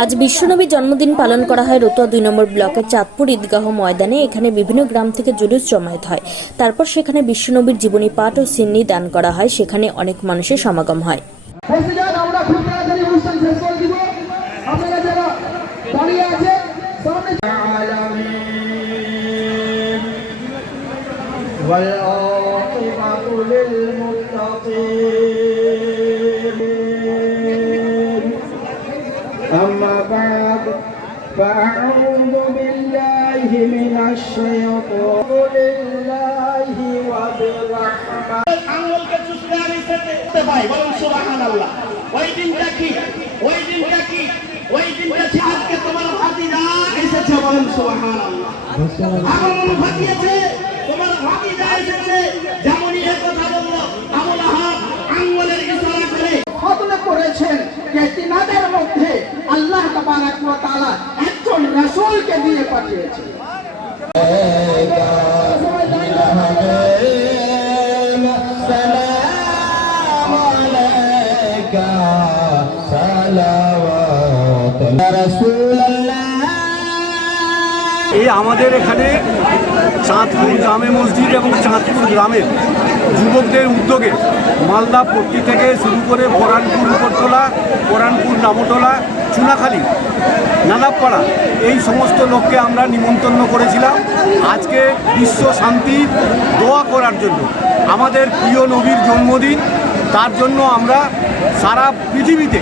আজ বিশ্বনবীর জন্মদিন পালন করা হয় রতুয়া দুই নম্বর ব্লকের চাঁদপুর ঈদগাহ ময়দানে। এখানে বিভিন্ন গ্রাম থেকে জুলুস জমায়েত হয়। তারপর সেখানে বিশ্বনবীর জীবনী পাঠ ও সিন্নি দান করা হয়। সেখানে অনেক মানুষের সমাগম হয়। যান فأعوذ بالله من الشيطان لله وبرحمته আঙুলকে চুষলে আমি খেতে পাই বলুন সুবহানাল্লাহ ওই দিনটা কি ওই দিনটা কি ওই দিনটা কি আজকে তোমার ভাতিজা এসেছে বলুন সুবহানাল্লাহ আঙুল ফাটিয়েছে তোমার ভাতিজা এসেছে যেমনই এ কথা বললো আমল আহাব আঙ্গুলের ইশারা করে ফজলে করেছেন যে তিনাদের মধ্যে আল্লাহ তাবারাক ওয়া তাআলা একজন রাসূলকে দিয়ে পাঠিয়েছেন এই আমাদের এখানে চাঁদপুর জামে মসজিদ এবং চাঁদপুর গ্রামের যুবকদের উদ্যোগে মালদা পট্টি থেকে শুরু করে পরানপুর উপরতলা পরানপুর নামটোলা চুনাখালী নাদাবপাড়া এই সমস্ত লোককে আমরা নিমন্ত্রণ করেছিলাম। আজকে বিশ্ব শান্তি দোয়া করার জন্য আমাদের প্রিয় নবীর জন্মদিন, তার জন্য আমরা সারা পৃথিবীতে